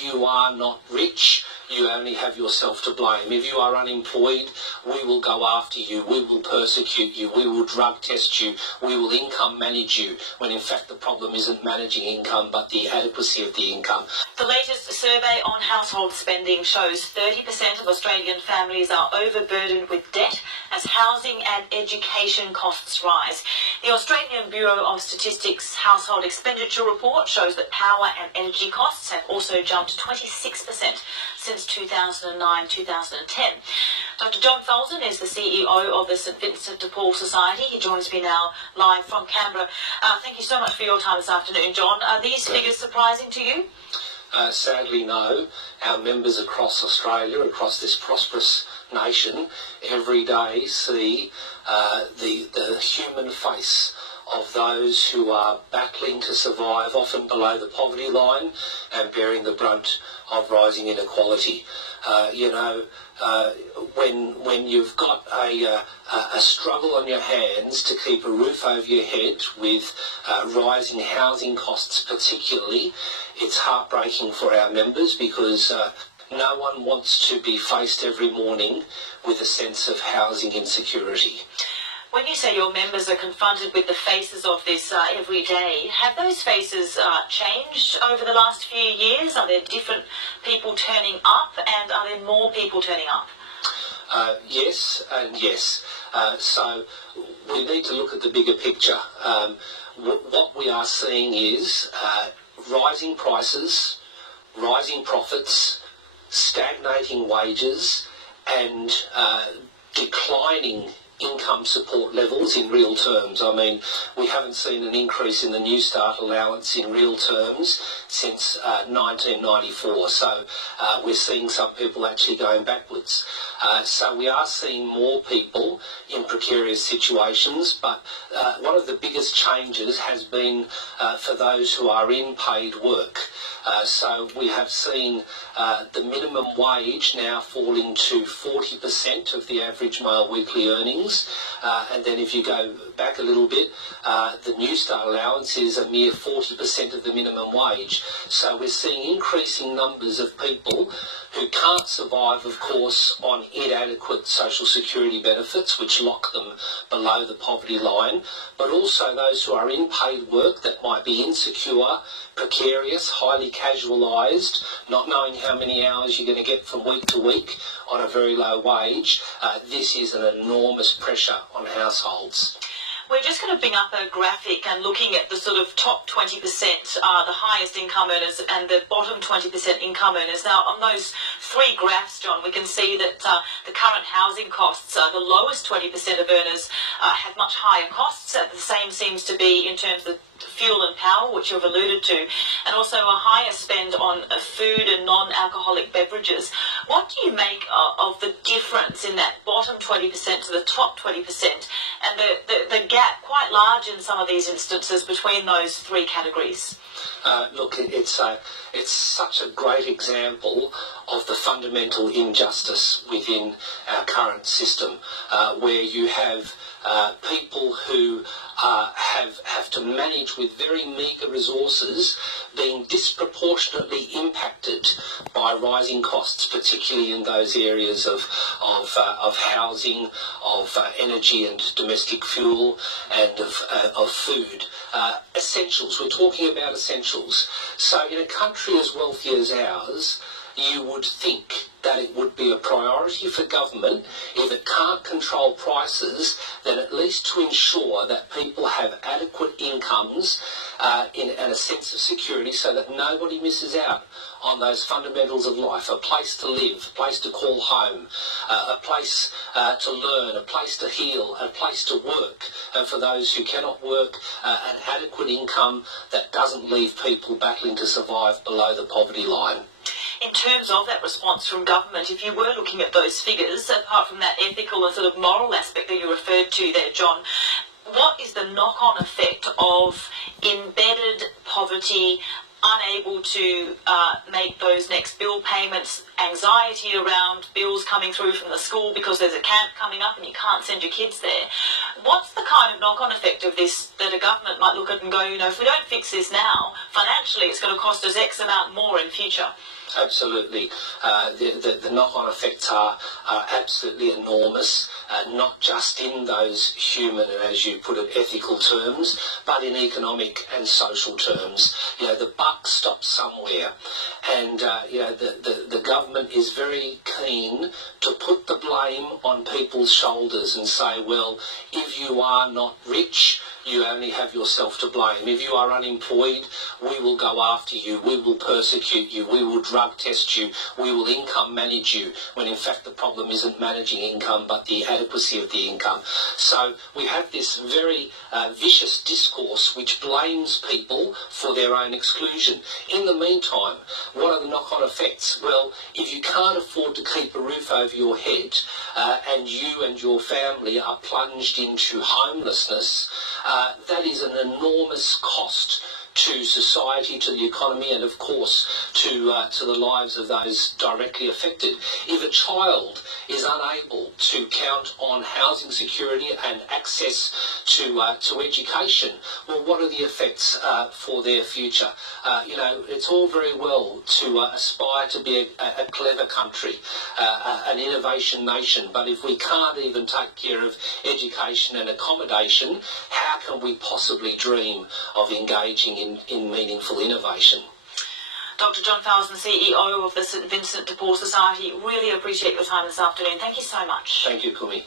if you are not rich, you only have yourself to blame. If you are unemployed, we will go after you, we will persecute you, we will drug test you, we will income manage you, when in fact the problem isn't managing income but the adequacy of the income. The latest survey on household spending shows 30% of Australian families are overburdened with debt as housing and education costs rise. The Australian Bureau of Statistics Household Expenditure Report shows that power and energy costs have also jumped 26% since 2009-2010. Dr. John Falzon is the CEO of the St Vincent de Paul Society. He joins me now live from Canberra. Thank you so much for your time this afternoon, John. Are these figures surprising to you? Sadly, no. Our members across Australia, across this prosperous nation, every day see the human face of those who are battling to survive, often below the poverty line, and bearing the brunt of rising inequality. When you've got a struggle on your hands to keep a roof over your head with rising housing costs particularly, it's heartbreaking for our members because no one wants to be faced every morning with a sense of housing insecurity. When you say your members are confronted with the faces of this every day, have those faces changed over the last few years? Are there different people turning up, and are there more people turning up? Yes and yes. So we need to look at the bigger picture. What we are seeing is rising prices, rising profits, stagnating wages, and declining income support levels in real terms. I mean, we haven't seen an increase in the New Start allowance in real terms since 1994. So we're seeing some people actually going backwards. So we are seeing more people in precarious situations, but one of the biggest changes has been for those who are in paid work. So we have seen the minimum wage now falling to 40% of the average male weekly earnings. And then if you go back a little bit, the New Start allowance is a mere 40% of the minimum wage. So we're seeing increasing numbers of people who can't survive, of course, on inadequate social security benefits, which lock them below the poverty line, but also those who are in paid work that might be insecure, precarious, highly casualised, not knowing how many hours you're going to get from week to week on a very low wage. This is an enormous pressure on households. We're just going to bring up a graphic and looking at the sort of top 20%, the highest income earners, and the bottom 20% income earners. Now, on those three graphs, John, we can see that the current housing costs, the lowest 20% of earners have much higher costs. The same seems to be in terms of fuel and power, which you've alluded to, and also a higher spend on food and non-alcoholic beverages. What do you make of the difference in that bottom 20% to the top 20%, and the gap quite large in some of these instances between those three categories? Look, it's such a great example of the fundamental injustice within our current system, where you have people who have to manage with very meagre resources being disproportionately impacted by rising costs, particularly in those areas of housing, of energy and domestic fuel, and of food. Essentials. We're talking about essentials. So in a country as wealthy as ours, you would think that it would be a priority for government, if it can't control prices, then at least to ensure that people have adequate incomes and a sense of security so that nobody misses out on those fundamentals of life: a place to live, a place to call home, a place to learn, a place to heal, a place to work, and for those who cannot work, an adequate income that doesn't leave people battling to survive below the poverty line. In terms of that response from government, if you were looking at those figures, apart from that ethical and sort of moral aspect that you referred to there, John, what is the knock-on effect of embedded poverty, unable to make those next bill payments, anxiety around bills coming through from the school because there's a camp coming up and you can't send your kids there? What's the kind of knock-on effect of this that a government might look at and go, if we don't fix this now, financially it's going to cost us X amount more in future? Absolutely. The knock-on effects are absolutely enormous, not just in those human and, as you put it, ethical terms, but in economic and social terms. You know, the buck stops somewhere, and you know, the government is very keen to put the blame on people's shoulders and say, well, if you are not rich, you only have yourself to blame. If you are unemployed, we will go after you, we will persecute you, we will drug test you, we will income manage you, when in fact the problem isn't managing income but the adequacy of the income. So we have this very vicious discourse which blames people for their own exclusion. In the meantime, what are the knock-on effects? Well, if you can't afford to keep a roof over your head and you and your family are plunged into homelessness, that is an enormous cost to society, to the economy, and of course to the lives of those directly affected. If a child is unable to count on housing security and access to education, well, what are the effects for their future? You know, it's all very well to aspire to be a clever country, an innovation nation, but if we can't even take care of education and accommodation, how can we possibly dream of engaging in meaningful innovation? Dr. John Falzon, CEO of the St Vincent de Paul Society, really appreciate your time this afternoon. Thank you so much. Thank you, Kumi.